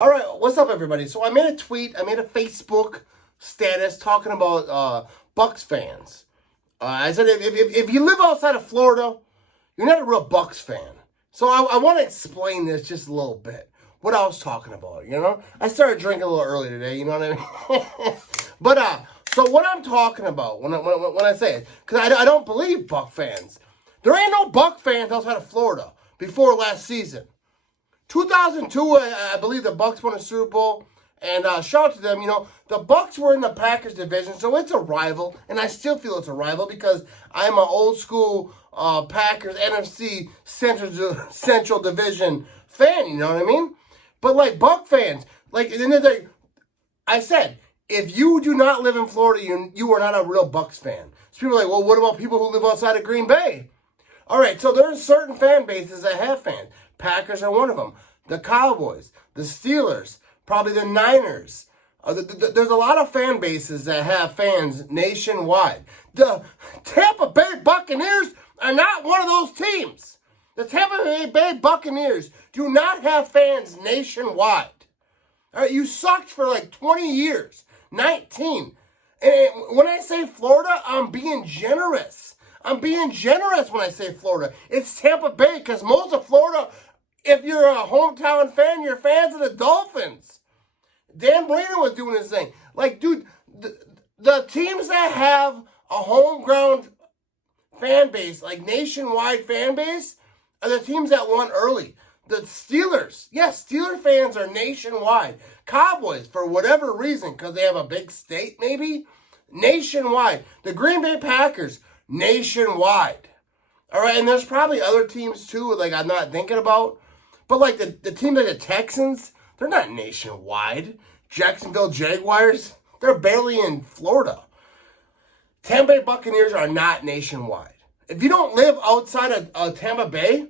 All right, what's up, everybody? So I made a tweet, I made a Facebook status talking about Bucks fans. I said if you live outside of Florida, you're not a real Bucks fan. So I want to explain this just a little bit, what I was talking about, I started drinking a little early today, you know what I mean? But, so what I'm talking about when I say it, because I don't believe Buck fans. There ain't no Buck fans outside of Florida before last season. 2002, I believe the Bucks won a Super Bowl, and shout out to them. The Bucks were in the Packers division, so it's a rival, and I still feel it's a rival because I'm an old school Packers NFC Central Division fan. You know what I mean? But like Buck fans, I said, if you do not live in Florida, you are not a real Bucks fan. So people are like, well, what about people who live outside of Green Bay? All right, so there's certain fan bases that have fans. Packers are one of them. The Cowboys, the Steelers, probably the Niners. There's a lot of fan bases that have fans nationwide. The Tampa Bay Buccaneers are not one of those teams. The Tampa Bay Buccaneers do not have fans nationwide. All right, you sucked for like 20 years, 19. And when I say Florida, I'm being generous. I'm being generous when I say Florida. It's Tampa Bay because most of Florida, if you're a hometown fan, you're fans of the Dolphins. Dan Marino was doing his thing. Like, dude, the teams that have a home ground fan base, like nationwide fan base, are the teams that won early. The Steelers, yes, Steeler fans are nationwide. Cowboys, for whatever reason, because they have a big state maybe, nationwide. The Green Bay Packers, nationwide. All right, and there's probably other teams too, like I'm not thinking about. But like the team like the Texans, they're not nationwide. Jacksonville Jaguars, they're barely in Florida. Tampa Bay Buccaneers are not nationwide. If you don't live outside of Tampa Bay,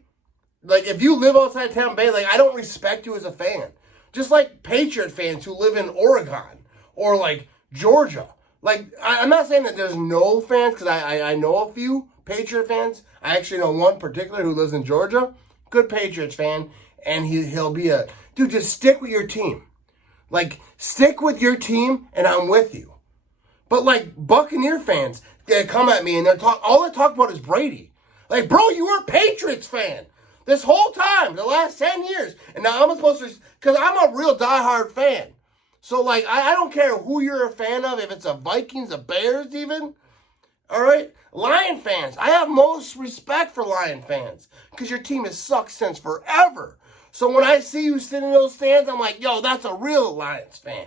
like if you live outside Tampa Bay, like I don't respect you as a fan. Just like Patriot fans who live in Oregon or like Georgia. Like, I'm not saying that there's no fans, because I know a few Patriot fans. I actually know one particular who lives in Georgia. Good Patriots fan. And he'll be dude, just stick with your team. Like, stick with your team, and I'm with you. But, like, Buccaneer fans, they come at me, and all they talk about is Brady. Like, bro, you were a Patriots fan this whole time, the last 10 years. And now I'm supposed to, because I'm a real diehard fan. So, like, I don't care who you're a fan of, if it's the Vikings, the Bears even. All right? Lion fans. I have most respect for Lion fans because your team has sucked since forever. So when I see you sitting in those stands, I'm like, yo, that's a real Lions fan.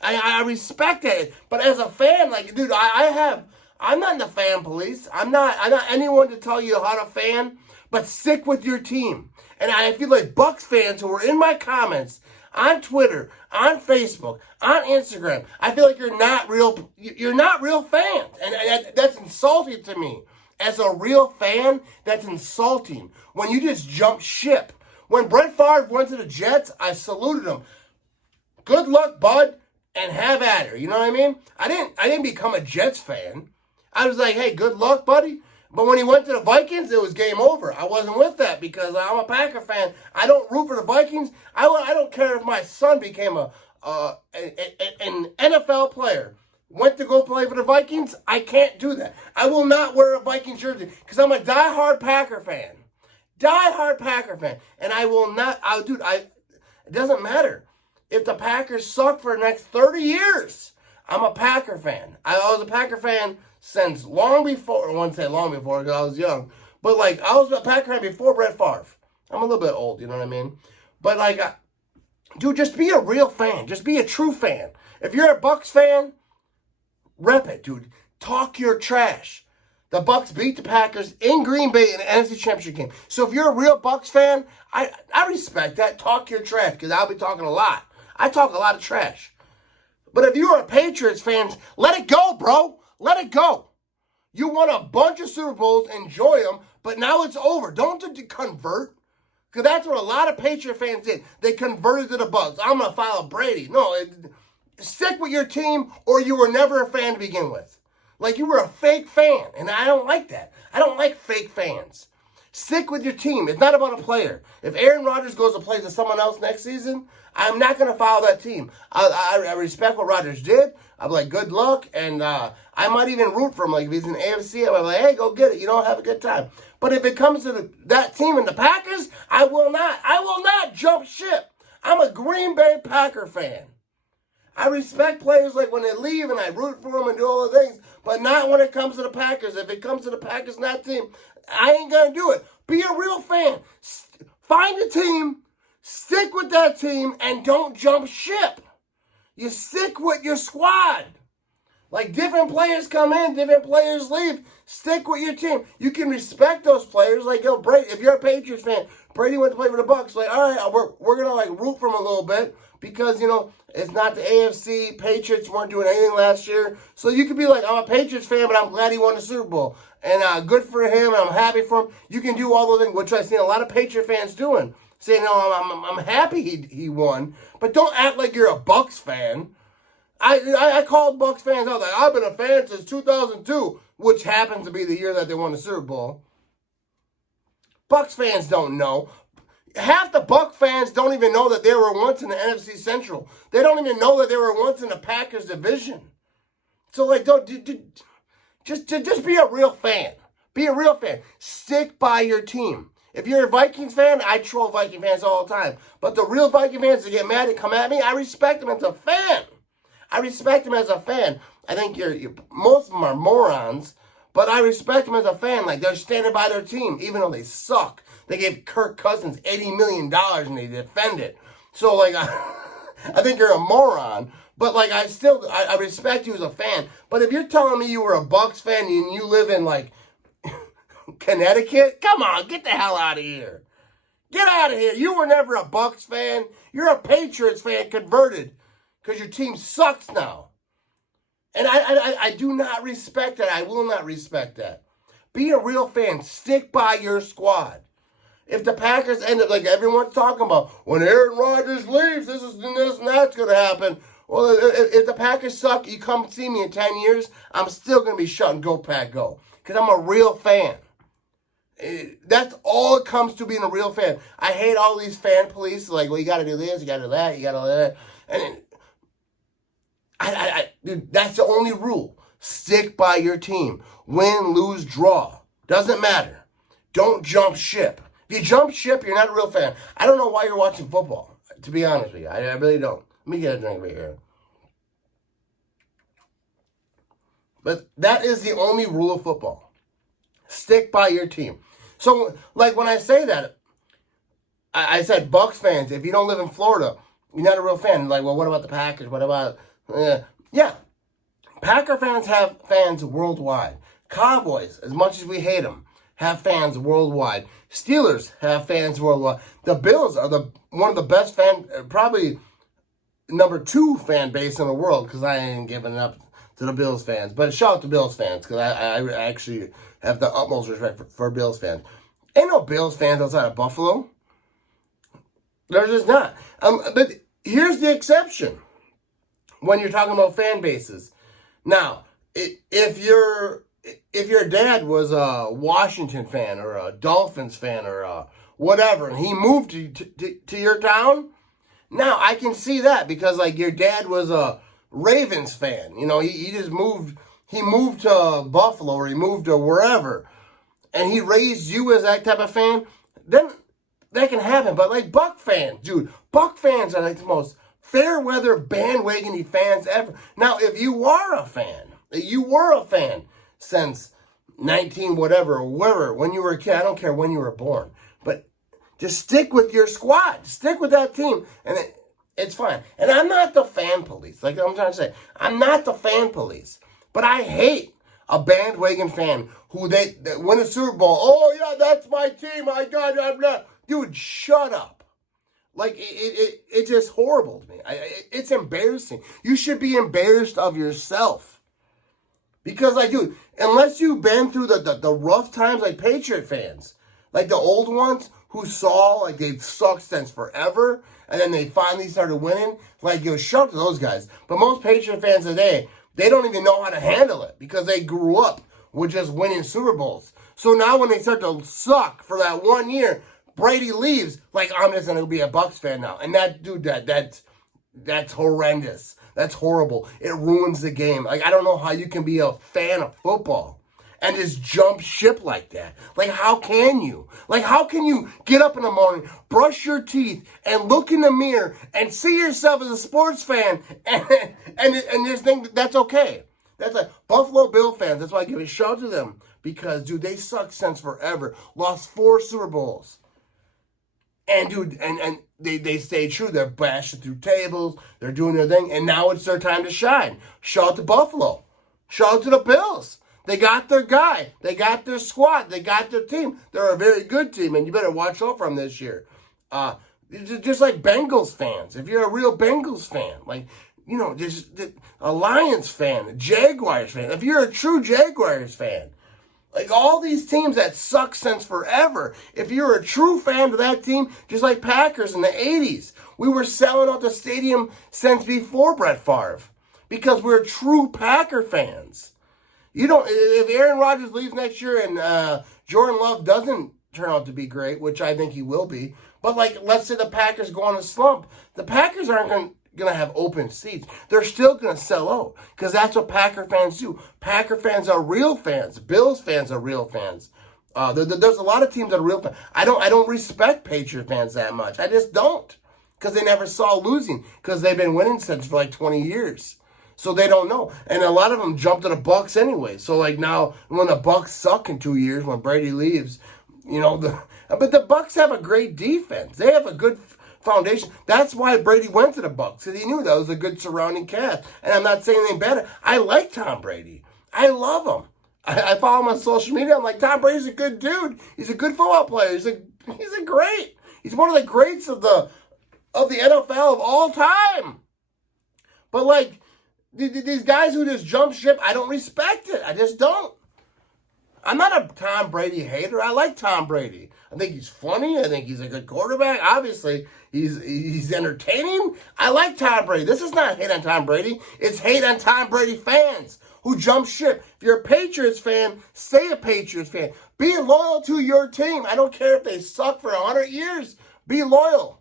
I respect it. But as a fan, like, dude, I'm not in the fan police. I'm not anyone to tell you how to fan, but stick with your team. And I feel like Bucks fans who are in my comments on Twitter, on Facebook, on Instagram, I feel like you're not real fans. And that's insulting to me. As a real fan, that's insulting. When you just jump ship. When Brett Favre went to the Jets, I saluted him. Good luck, bud, and have at her. You know what I mean? I didn't become a Jets fan. I was like, hey, good luck, buddy. But when he went to the Vikings, it was game over. I wasn't with that because I'm a Packer fan. I don't root for the Vikings. I don't care if my son became an NFL player. Went to go play for the Vikings. I can't do that. I will not wear a Vikings jersey because I'm a diehard Packer fan. Diehard Packer fan. And I will not, it doesn't matter. If the Packers suck for the next 30 years, I'm a Packer fan. I was a Packer fan since long before, I wouldn't say long before because I was young, but like I was a Packer fan before Brett Favre. I'm a little bit old, you know what I mean? But like, dude, just be a real fan. Just be a true fan. If you're a Bucks fan, rep it, dude. Talk your trash. The Bucks beat the Packers in Green Bay in the NFC Championship game. So if you're a real Bucks fan, I respect that. Talk your trash because I'll be talking a lot. I talk a lot of trash. But if you're a Patriots fan, let it go, bro. Let it go. You won a bunch of Super Bowls, enjoy them, but now it's over. Don't convert. Because that's what a lot of Patriot fans did. They converted to the Bucks. I'm going to follow Brady. No, stick with your team or you were never a fan to begin with. Like you were a fake fan, and I don't like that. I don't like fake fans. Stick with your team. It's not about a player. If Aaron Rodgers goes to play for someone else next season, I'm not going to follow that team. I respect what Rodgers did. I'm like, good luck, and I might even root for him. Like, if he's in AFC, I'm like, hey, go get it. You know, have a good time. But if it comes to that team and the Packers, I will not jump ship. I'm a Green Bay Packer fan. I respect players like when they leave and I root for them and do all the things, but not when it comes to the Packers. If it comes to the Packers and that team, I ain't going to do it. Be a real fan. Find a team, stick with that team, and don't jump ship. You stick with your squad. Like, different players come in, different players leave. Stick with your team. You can respect those players. Like, yo, Brady, if you're a Patriots fan, Brady went to play for the Bucs. Like, all right, we're going to, like, root for him a little bit because, you know, it's not the AFC. Patriots weren't doing anything last year. So you could be like, I'm a Patriots fan, but I'm glad he won the Super Bowl. And good for him, and I'm happy for him. You can do all those things, which I've seen a lot of Patriot fans doing. Saying, no, I'm happy he won. But don't act like you're a Bucs fan. I called Bucs fans out. Like, I've been a fan since 2002, which happens to be the year that they won the Super Bowl. Bucs fans don't know. Half the Bucs fans don't even know that they were once in the NFC Central. They don't even know that they were once in the Packers division. So, like, just be a real fan. Be a real fan. Stick by your team. If you're a Vikings fan, I troll Viking fans all the time. But the real Viking fans that get mad and come at me, I respect them as a fan. I respect them as a fan. I think most of them are morons, but I respect them as a fan. Like, they're standing by their team, even though they suck. They gave Kirk Cousins $80 million and they defend it. So, like, I think you're a moron. But, like, I respect you as a fan. But if you're telling me you were a Bucs fan and you live in, like, Connecticut? Come on, get the hell out of here. Get out of here. You were never a Bucs fan. You're a Patriots fan converted because your team sucks now. And I do not respect that. I will not respect that. Be a real fan. Stick by your squad. If the Packers end up, like everyone's talking about, when Aaron Rodgers leaves, this and that's going to happen. Well, if the Packers suck, you come see me in 10 years, I'm still going to be shouting, go Pack, go. Because I'm a real fan. That's all it comes to being a real fan. I hate all these fan police. Like, well, you got to do this, you got to do that, you got to do that. And dude, that's the only rule. Stick by your team. Win, lose, draw. Doesn't matter. Don't jump ship. If you jump ship, you're not a real fan. I don't know why you're watching football, to be honest with you. I really don't. Let me get a drink right here. But that is the only rule of football. Stick by your team. So, like, when I say that, I said Bucs fans, if you don't live in Florida, you're not a real fan. Like, well, what about the Packers? What about... yeah. Packer fans have fans worldwide. Cowboys, as much as we hate them, have fans worldwide. Steelers have fans worldwide. The Bills are one of the best probably number 2 fan base in the world, because I ain't giving up to the Bills fans. But shout out to Bills fans, because I actually have the utmost respect for Bills fans. Ain't no Bills fans outside of Buffalo. There's just not. But here's the exception when you're talking about fan bases. Now, if your dad was a Washington fan or a Dolphins fan or whatever, and he moved to your town, now I can see that, because like your dad was a Ravens fan. You know, he just moved. He moved to Buffalo or he moved to wherever, and he raised you as that type of fan. Then that can happen. But like Buck fans, dude, Buck fans are like the most fair weather bandwagon fans ever. Now, if you are a fan, you were a fan since 19 whatever or wherever, when you were a kid, I don't care when you were born, but just stick with your squad, stick with that team, and it's fine. And I'm not the fan police, like I'm trying to say, I'm not the fan police, but I hate a bandwagon fan who they win a Super Bowl. Oh yeah, that's my team. I got it. Dude, shut up. Like, it's just horrible to me. It's embarrassing. You should be embarrassed of yourself. Because, like, dude, unless you've been through the rough times, like Patriot fans, like the old ones who saw, like, they've sucked since forever, and then they finally started winning, like, yo, shout out to those guys. But most Patriot fans today, they don't even know how to handle it because they grew up with just winning Super Bowls. So now when they start to suck for that 1 year, Brady leaves, like, I'm just going to be a Bucs fan now. And that's horrendous. That's horrible. It ruins the game. Like, I don't know how you can be a fan of football and just jump ship like that. Like, how can you? Like, how can you get up in the morning, brush your teeth, and look in the mirror and see yourself as a sports fan and just think that's okay? That's like Buffalo Bill fans. That's why I give a shout to them. Because, dude, they suck since forever. Lost 4 Super Bowls. And, dude, and they stay true. They're bashing through tables. They're doing their thing. And now it's their time to shine. Shout out to Buffalo. Shout out to the Bills. They got their guy. They got their squad. They got their team. They're a very good team, and you better watch out for them this year. Just like Bengals fans. If you're a real Bengals fan, like, you know, just a Lions fan, a Jaguars fan. If you're a true Jaguars fan, like all these teams that suck since forever, if you're a true fan of that team, just like Packers in the 80s, we were selling out the stadium since before Brett Favre because we're true Packer fans. You don't. If Aaron Rodgers leaves next year and Jordan Love doesn't turn out to be great, which I think he will be, but like let's say the Packers go on a slump, the Packers aren't going to have open seats. They're still going to sell out because that's what Packer fans do. Packer fans are real fans. Bills fans are real fans. There's a lot of teams that are real fans. I don't respect Patriot fans that much. I just don't because they never saw losing because they've been winning since for like 20 years. So they don't know. And a lot of them jumped to the Bucs anyway. So like now when the Bucs suck in 2 years when Brady leaves, you know, but the Bucs have a great defense. They have a good foundation. That's why Brady went to the Bucs because he knew that was a good surrounding cast. And I'm not saying anything bad. I like Tom Brady. I love him. I follow him on social media. I'm like, Tom Brady's a good dude. He's a good football player. He's a great. He's one of the greats of the NFL of all time. But like these guys who just jump ship, I don't respect it. I just don't. I'm not a Tom Brady hater. I like Tom Brady. I think he's funny. I think he's a good quarterback. Obviously, he's entertaining. I like Tom Brady. This is not hate on Tom Brady. It's hate on Tom Brady fans who jump ship. If you're a Patriots fan, stay a Patriots fan. Be loyal to your team. I don't care if they suck for 100 years. Be loyal.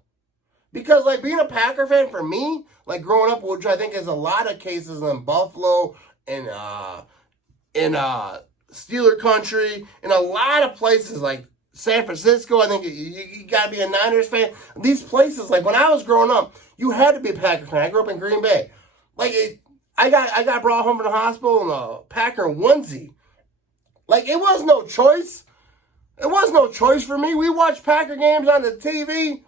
Because, like, being a Packer fan for me, like, growing up, which I think is a lot of cases in Buffalo and in Steeler country, in a lot of places, like San Francisco, I think you got to be a Niners fan. These places, like, when I was growing up, you had to be a Packer fan. I grew up in Green Bay. Like, I got brought home from the hospital in a Packer onesie. Like, it was no choice. It was no choice for me. We watched Packer games on the TV.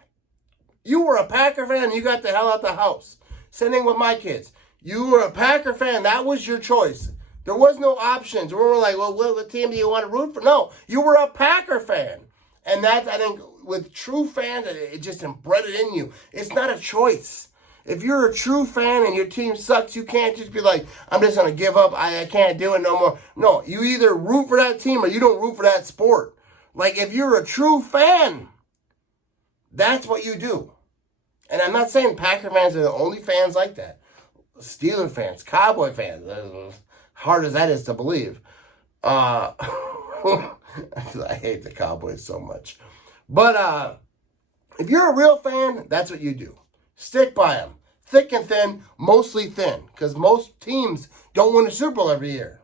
You were a Packer fan, you got the hell out the house. Same thing with my kids. You were a Packer fan, that was your choice. There was no options. We were like, well, what team do you want to root for? No, you were a Packer fan. And that, I think, with true fans, it just embedded in you. It's not a choice. If you're a true fan and your team sucks, you can't just be like, I'm just going to give up. I can't do it no more. No, you either root for that team or you don't root for that sport. Like, if you're a true fan, that's what you do. And I'm not saying Packer fans are the only fans like that. Steeler fans, Cowboy fans, as hard as that is to believe. I hate the Cowboys so much. But if you're a real fan, that's what you do. Stick by them. Thick and thin, mostly thin. Because most teams don't win a Super Bowl every year.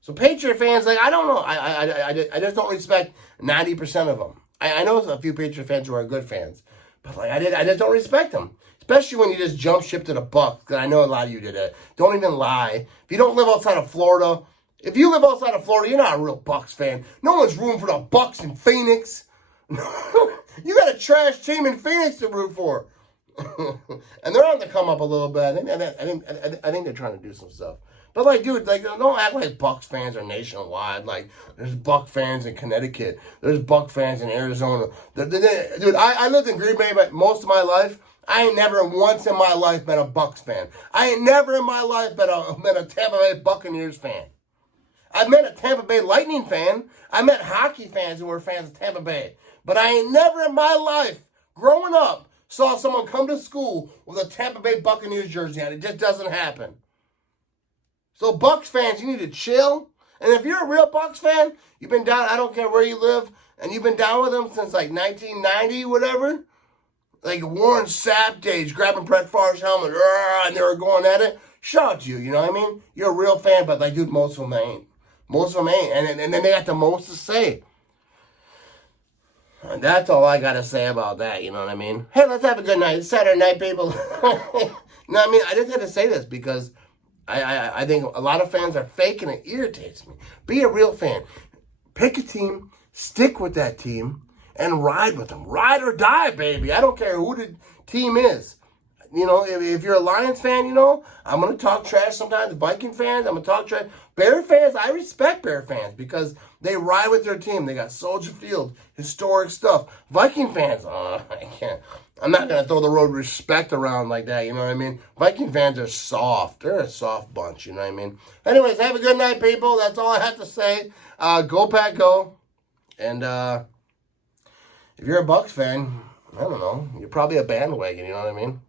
So Patriot fans, like, I don't know. I just don't respect 90% of them. I know a few Patriot fans who are good fans. But like I just don't respect them. Especially when you just jump ship to the Bucs. Because I know a lot of you did it. Don't even lie. If you don't live outside of Florida, if you live outside of Florida, you're not a real Bucs fan. No one's rooting for the Bucs in Phoenix. You got a trash team in Phoenix to root for. And they're on the come up a little bit. I think they're trying to do some stuff. But like, dude, like, don't act like Bucs fans are nationwide. Like, there's Buck fans in Connecticut. There's Buck fans in Arizona. Dude, I lived in Green Bay most of my life. I ain't never once in my life been a Bucs fan. I ain't never in my life been a Tampa Bay Buccaneers fan. I've met a Tampa Bay Lightning fan. I met hockey fans who were fans of Tampa Bay. But I ain't never in my life, growing up, saw someone come to school with a Tampa Bay Buccaneers jersey on. It just doesn't happen. So Bucs fans, you need to chill. And if you're a real Bucs fan, you've been down, I don't care where you live, and you've been down with them since like 1990, whatever. Like Warren Sapp days, grabbing Brett Favre's helmet, and they were going at it. Shout out to you, you know what I mean? You're a real fan, but like, dude, most of them ain't. Most of them ain't. And then they got the most to say. And that's all I got to say about that, you know what I mean? Hey, let's have a good night. It's Saturday night, people. No, I mean, I just had to say this because I think a lot of fans are fake and it irritates me. Be a real fan. Pick a team, stick with that team, and ride with them. Ride or die, baby. I don't care who the team is. You know, if you're a Lions fan, you know, I'm going to talk trash sometimes. Viking fans, I'm going to talk trash. Bear fans, I respect Bear fans because they ride with their team. They got Soldier Field, historic stuff. Viking fans, I can't. I'm not going to throw the word respect around like that, you know what I mean? Viking fans are soft. They're a soft bunch, you know what I mean? Anyways, have a good night, people. That's all I have to say. Go Pack, go. And if you're a Bucs fan, I don't know. You're probably a bandwagon, you know what I mean?